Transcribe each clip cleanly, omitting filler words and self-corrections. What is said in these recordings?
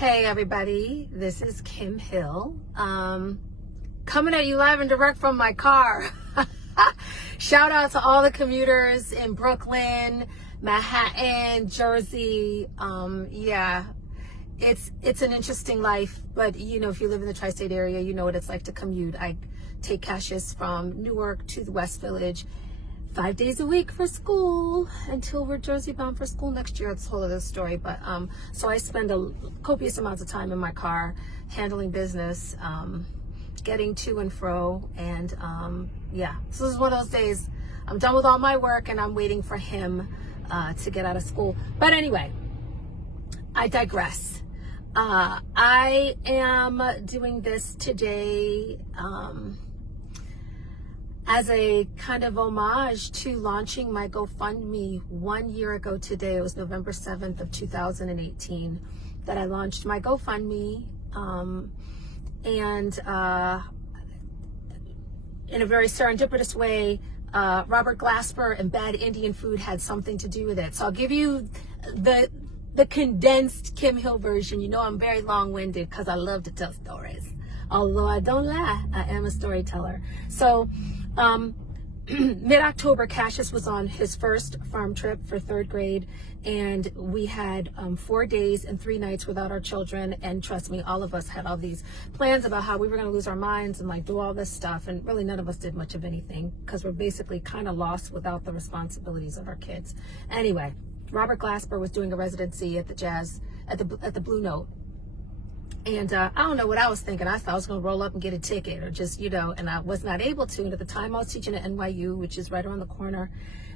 Hey everybody, this is Kim Hill, coming at you live and direct from my car. Shout out to all the commuters in Brooklyn, Manhattan, Jersey. Yeah, it's an interesting life, but you know, if you live in the tri-state area, you know what it's like to commute. I take Cassius from Newark to the West Village 5 days a week for school until we're Jersey bound for school next year. It's a whole other story. But so I spend a copious amounts of time in my car handling business, getting to and fro. And yeah, so this is one of those days I'm done with all my work and I'm waiting for him to get out of school. But anyway, I digress. I am doing this today as a kind of homage to launching my GoFundMe 1 year ago today. It was November 7th of 2018 that I launched my GoFundMe. And in a very serendipitous way, Robert Glasper and bad Indian food had something to do with it. So I'll give you the condensed Kim Hill version. You know I'm very long-winded because I love to tell stories. Although I don't lie, I am a storyteller. So mid-October, Cassius was on his first farm trip for 3rd grade, and we had 4 days and 3 nights without our children. And trust me, all of us had all these plans about how we were going to lose our minds and like do all this stuff, and really none of us did much of anything because we're basically kind of lost without the responsibilities of our kids. Anyway, Robert Glasper was doing a residency at the Blue Note. And I don't know what I was thinking. I thought I was going to roll up and get a ticket or just, you know, and I was not able to. And at the time I was teaching at NYU, which is right around the corner.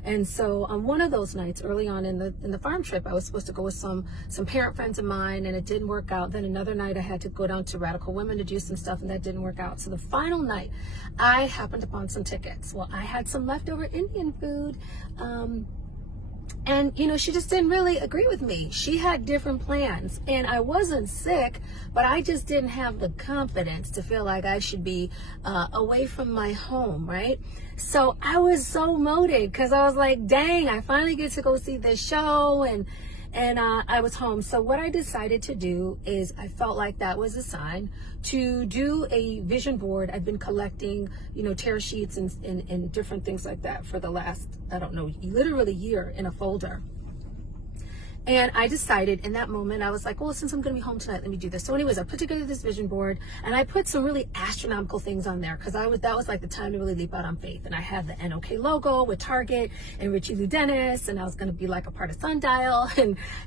And so on one of those nights early on in the farm trip, I was supposed to go with some parent friends of mine, and it didn't work out. Then another night I had to go down to Radical Women to do some stuff, and that didn't work out. So the final night I happened upon some tickets. Well, I had some leftover Indian food. And, you know, she just didn't really agree with me. She had different plans, and I wasn't sick, but I just didn't have the confidence to feel like I should be away from my home, right? So I was so motivated because I was like, dang, I finally get to go see this show, and I was home. So what I decided to do is I felt like that was a sign to do a vision board. I've been collecting, you know, tear sheets and different things like that for the last, I don't know, literally year in a folder. And I decided in that moment, I was like, well, since I'm going to be home tonight, let me do this. So anyways, I put together this vision board, and I put some really astronomical things on there because that was like the time to really leap out on faith. And I had the NOK logo with Target and Richie Lou Dennis, and I was going to be like a part of Sundial.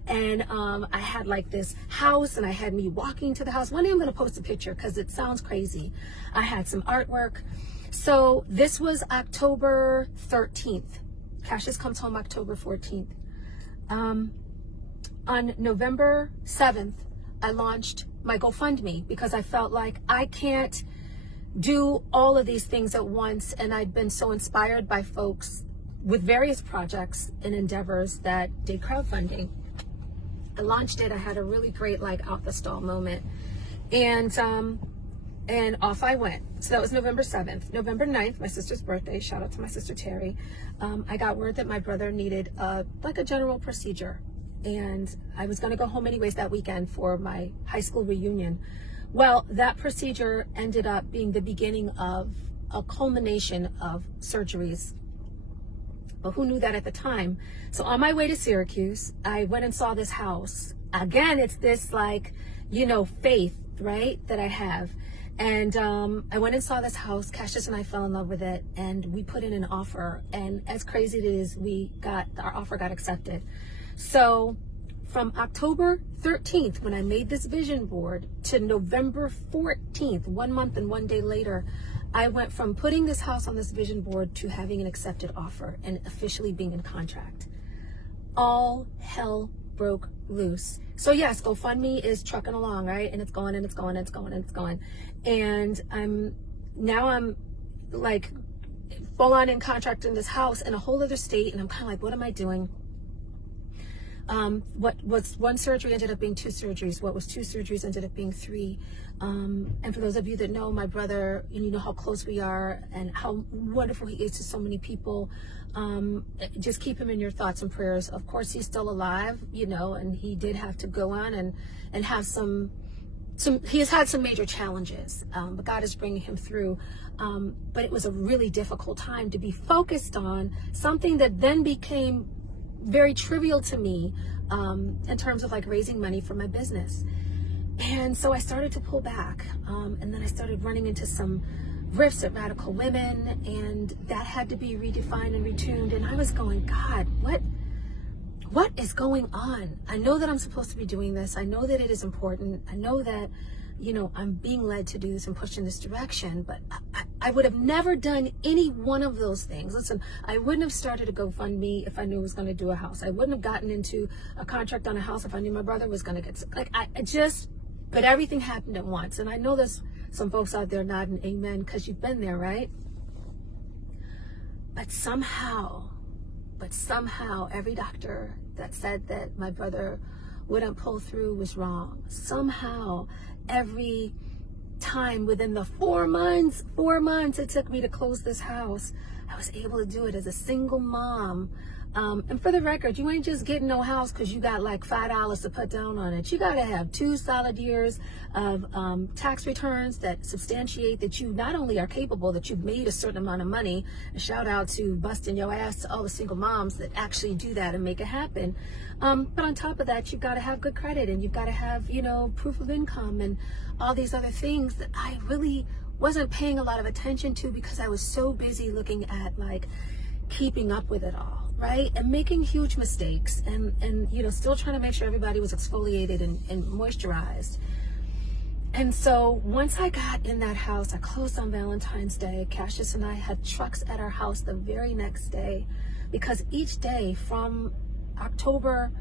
And I had like this house, and I had me walking to the house. One day I'm going to post a picture because it sounds crazy. I had some artwork. So this was October 13th. Cassius comes home October 14th. On November 7th, I launched my GoFundMe because I felt like I can't do all of these things at once. And I'd been so inspired by folks with various projects and endeavors that did crowdfunding. I launched it. I had a really great like out the stall moment. And off I went. So that was November 7th. November 9th, my sister's birthday, shout out to my sister Terry, I got word that my brother needed like a general procedure. And I was going to go home anyways that weekend for my high school reunion. Well, that procedure ended up being the beginning of a culmination of surgeries. But who knew that at the time? So on my way to Syracuse, I went and saw this house. Again, it's this like, you know, faith, right, that I have. And I went and saw this house. Cassius and I fell in love with it, and we put in an offer. And as crazy as it is, our offer got accepted. So from October 13th, when I made this vision board, to November 14th, 1 month and 1 day later, I went from putting this house on this vision board to having an accepted offer and officially being in contract. All hell broke loose. So yes, GoFundMe is trucking along, right? And it's going and it's going and it's going and it's going. And I'm like full on in contract in this house in a whole other state. And I'm kind of like, what am I doing? What was one surgery ended up being 2 surgeries. What was 2 surgeries ended up being 3. And for those of you that know my brother, you know how close we are and how wonderful he is to so many people. Just keep him in your thoughts and prayers. Of course, he's still alive, you know, and he did have to go on and have some he has had some major challenges, but God is bringing him through. But it was a really difficult time to be focused on something that then became very trivial to me, in terms of like raising money for my business. And so I started to pull back, and then I started running into some rifts at Radical Women, and that had to be redefined and retuned. And I was going, God, what is going on? I know that I'm supposed to be doing this. I know that it is important. I know that, you know, I'm being led to do this and pushed in this direction, but I would have never done any one of those things. Listen, I wouldn't have started a GoFundMe if I knew I was going to do a house. I wouldn't have gotten into a contract on a house if I knew my brother was going to get sick. Like, but everything happened at once. And I know there's some folks out there nodding amen because you've been there, right? But somehow, every doctor that said that my brother wouldn't pull through was wrong. Somehow, every time within the 4 months it took me to close this house, I was able to do it as a single mom. And for the record, you ain't just getting no house because you got like $5 to put down on it. You got to have 2 solid years of tax returns that substantiate that you not only are capable, that you've made a certain amount of money. And shout out to busting your ass to all the single moms that actually do that and make it happen. But on top of that, you've got to have good credit, and you've got to have, you know, proof of income and all these other things that I really wasn't paying a lot of attention to because I was so busy looking at like keeping up with it all. Right? And making huge mistakes and you know, still trying to make sure everybody was exfoliated and moisturized. And so once I got in that house, I closed on Valentine's Day. Cassius and I had trucks at our house the very next day, because each day from November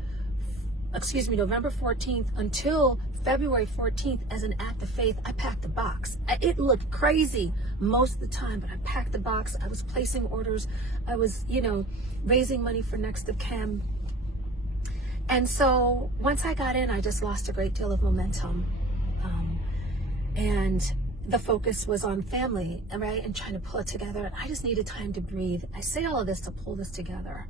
14th until February 14th, as an act of faith, I packed the box. It looked crazy most of the time, but I packed the box. I was placing orders. I was, you know, raising money for next of kin. And so once I got in, I just lost a great deal of momentum. And the focus was on family, right? And trying to pull it together. I just needed time to breathe. I say all of this to pull this together.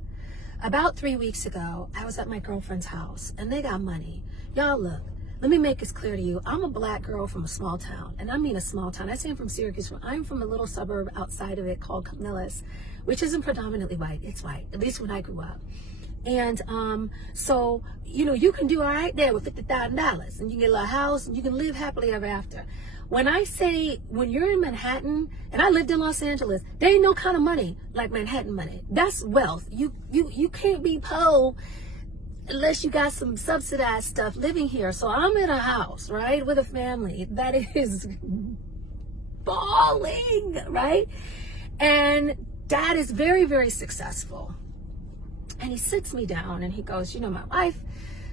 About 3 weeks ago, I was at my girlfriend's house and they got money. Y'all, look, let me make this clear to you. I'm a black girl from a small town, and I mean a small town. I say I'm from Syracuse. I'm from a little suburb outside of it called Camillus, which isn't predominantly white. It's white, at least when I grew up. And so, you know, you can do all right there with $50,000 and you can get a little house and you can live happily ever after. When I say, when you're in Manhattan, and I lived in Los Angeles, there ain't no kind of money like Manhattan money. That's wealth. You can't be poor unless you got some subsidized stuff living here. So I'm in a house, right, with a family that is balling, right? And Dad is very, very successful. And he sits me down and he goes, you know, my wife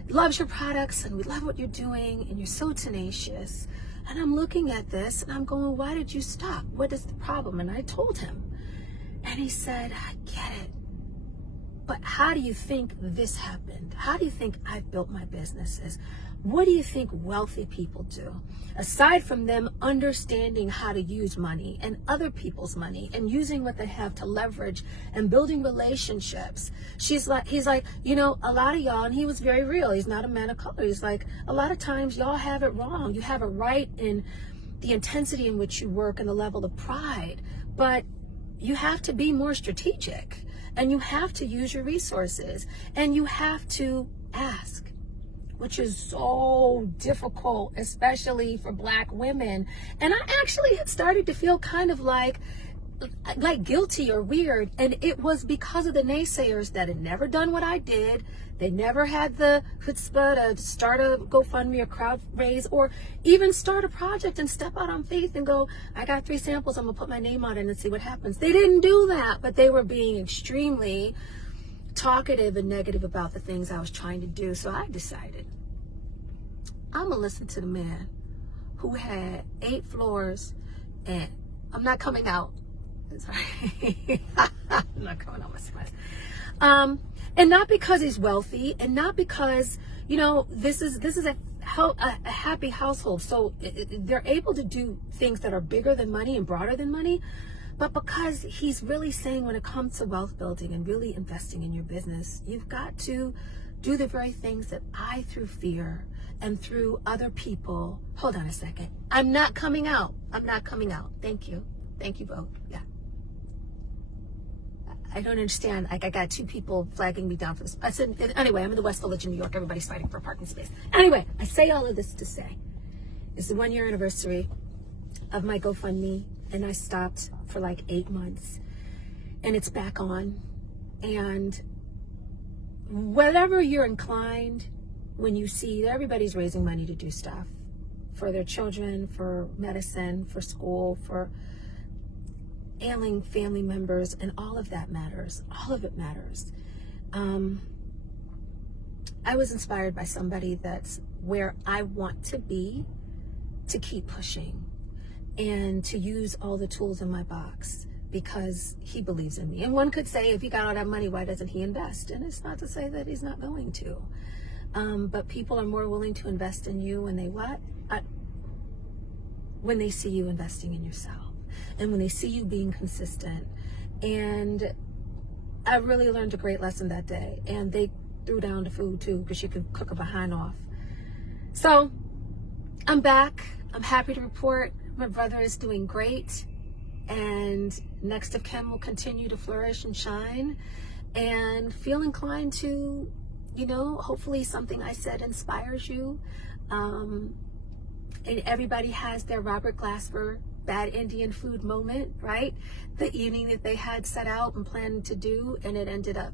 loves your products and we love what you're doing and you're so tenacious. And I'm looking at this and I'm going, why did you stop? What is the problem? And I told him. And he said, I get it. But how do you think this happened? How do you think I've built my businesses? What do you think wealthy people do? Aside from them understanding how to use money and other people's money and using what they have to leverage and building relationships. He's like, you know, a lot of y'all, and he was very real. He's not a man of color. He's like, a lot of times y'all have it wrong. You have it right in the intensity in which you work and the level of pride, but you have to be more strategic and you have to use your resources and you have to ask, which is so difficult, especially for Black women. And I actually had started to feel kind of like guilty or weird. And it was because of the naysayers that had never done what I did. They never had the chutzpah to start a GoFundMe or crowd raise or even start a project and step out on faith and go, I got 3 samples, I'm gonna put my name on it and see what happens. They didn't do that, but they were being extremely talkative and negative about the things I was trying to do. So I decided I'm gonna listen to the man who had 8 floors, and I'm not coming out. Sorry. I'm not coming out my sweat. And not because he's wealthy, and not because, you know, this is a happy household. So they're able to do things that are bigger than money and broader than money, but because he's really saying when it comes to wealth building and really investing in your business, you've got to do the very things that I, through fear and through other people. Hold on a second. I'm not coming out. I'm not coming out. Thank you. Thank you both. Yeah. I don't understand. Like, I got two people flagging me down for this. I said, anyway, I'm in the West Village in New York. Everybody's fighting for a parking space. Anyway, I say all of this to say, it's the 1-year anniversary of my GoFundMe, and I stopped for like 8 months, and it's back on. And whatever you're inclined, when you see that everybody's raising money to do stuff for their children, for medicine, for school, for ailing family members, and all of that matters. All of it matters. I was inspired by somebody that's where I want to be, to keep pushing and to use all the tools in my box, because he believes in me. And one could say, if he got all that money, why doesn't he invest? And it's not to say that he's not going to. But people are more willing to invest in you when they what? When they see you investing in yourself, and when they see you being consistent. And I really learned a great lesson that day. And they threw down the food too, because you can cook a behind off. So I'm back. I'm happy to report my brother is doing great. And next of kin will continue to flourish and shine. And feel inclined to, you know, hopefully something I said inspires you. And everybody has their Robert Glasper bad Indian food moment, right? The evening that they had set out and planned to do, and it ended up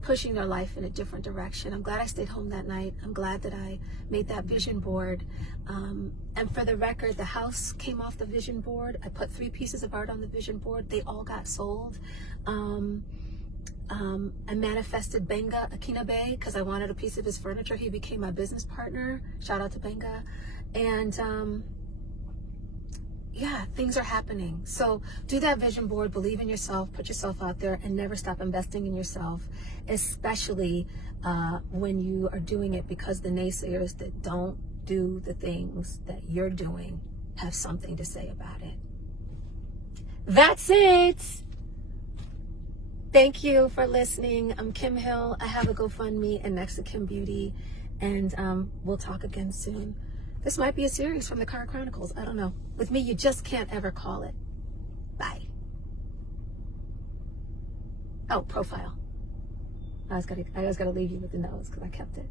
pushing their life in a different direction. I'm glad I stayed home that night. I'm glad that I made that vision board. And for the record, the house came off the vision board. I put 3 pieces of art on the vision board. They all got sold. I manifested Benga Akinabe because I wanted a piece of his furniture. He became my business partner. Shout out to Benga. And yeah, things are happening. So do that vision board, believe in yourself, put yourself out there, and never stop investing in yourself, especially when you are doing it, because the naysayers that don't do the things that you're doing have something to say about it. That's it. Thank you for listening. I'm Kim Hill. I have a GoFundMe and Next to Kim Beauty, and we'll talk again soon. This might be a series from the Car Chronicles. I don't know. With me, you just can't ever call it. Bye. Oh, profile. I was gonna leave you with the nose because I kept it.